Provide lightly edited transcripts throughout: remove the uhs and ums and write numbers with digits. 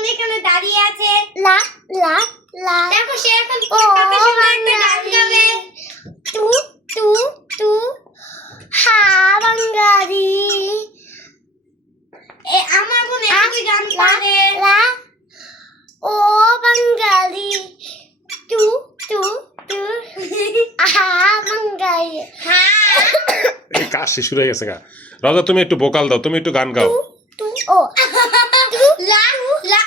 বোন এখানে দাঁড়িয়ে আছে। লা লা লা দেখো সে এখন কত সুন্দর একটা গান গাবে। তু তু তু হা বাঙালি আমার বোন একই গান পারে। লা ও বাঙালি তু তু তু হা বাঙালি হ্যাঁ কাশি শুরু হয়ে গেছে গা। রাজা তুমি একটু ভোকাল দাও, তুমি একটু গান গাও। তু ও লা লা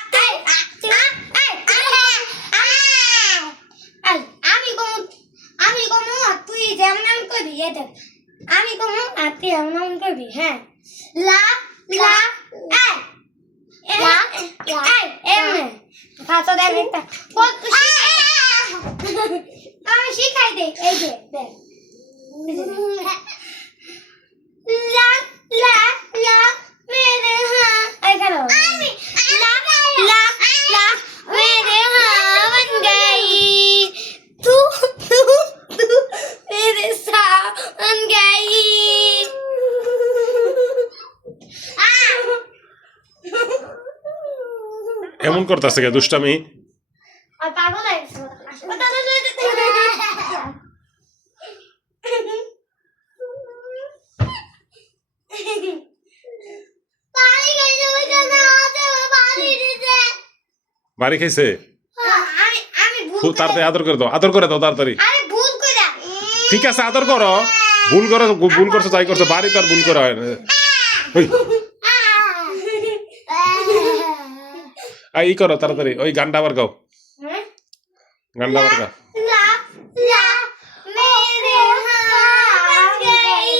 আমি কমু আর তুই যেমন এমন করবি। এটা আমি কমু আর তুই এমন এমন করবি। হ্যাঁ লা লা লা এমনে খাতা দেন একটা আমি শিখাই দেই। এই যে দেখ লা লা লা মেরে হ্যাঁ এই খেলো আমি লা লা লা মেরে হ্যাঁ বন গই তু তু তু মেরে সা বন গই এমন করতেছে কে দুষ্টামি? আর পাগল হয়ে গেছে পানি খাইছে ওইখানে আছে পানি দিতে। বাড়ি খাইছে? আমি ভুল তাড়াতাড়ি আদর করে দাও, আদর করে দাও তাড়াতাড়ি। আরে ভুল কইরা ঠিক আছে আদর করো। ভুল করছো যাই করছো, বাড়ি তো আর ভুল করা হয় না। ওই ই করো তাড়াতাড়ি, ওই গানটা আবার গাও, গানটা আবার গাও। লা লা মেরে হাত গই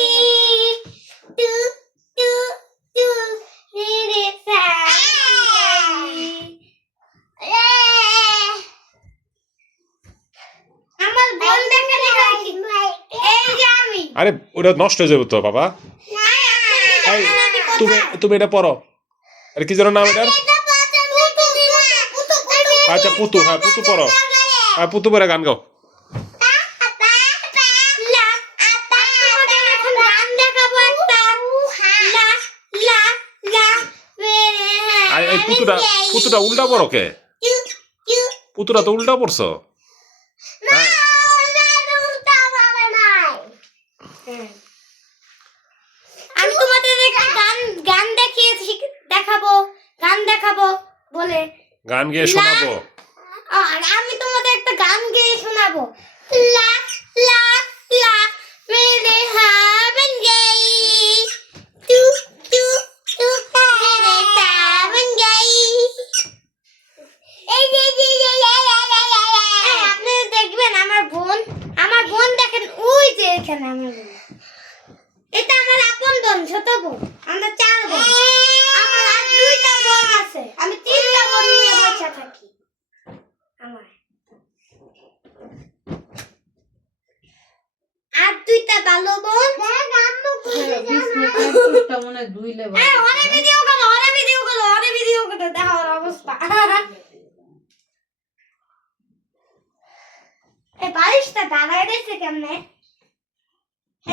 তু তু তু মেরে সাই আমার বোন দেখে দেখি এই যে আমি আরে ওটা নষ্ট হয়ে যাবে তো বাবা। এই তুমি এটা পড়ো। আরে কি যেন নাম এটার? আচ্ছা পুতু, হ্যাঁ পুতু পড়ো। হ্যাঁ পুতু পরে গান গাও। এই পুতুটা উল্টা পড়ো কে? পুতুটা তো উল্টা পড়ছো। হ্যাঁ আমি তোমাদের একটা গান দেখিয়েছি, গান দেখাবো বলে গান গিয়ে শোনাবো। আমি তোমাদের একটা গান গেয়ে শোনাবো। লা লা লা মেরে হাত বন গই তু তু তু মেরে সা বন গই। এই যে আপনি দেখবেন আমার বোন দেখেন ওই যে এখানে আমার বোন। এটা আমার আপন বোন, ছোট বোন। আমরা 4 বোন। আমার আর 2টা বোন আছে। আমি 3টা বোন নিয়ে বসে থাকি। আমার আর 2টা ভালো বোন। অনেক ভিডিও করো দেখো ওর অবস্থা। এই বালিশটা দাঁড়ায় দিয়েছে কেমনে?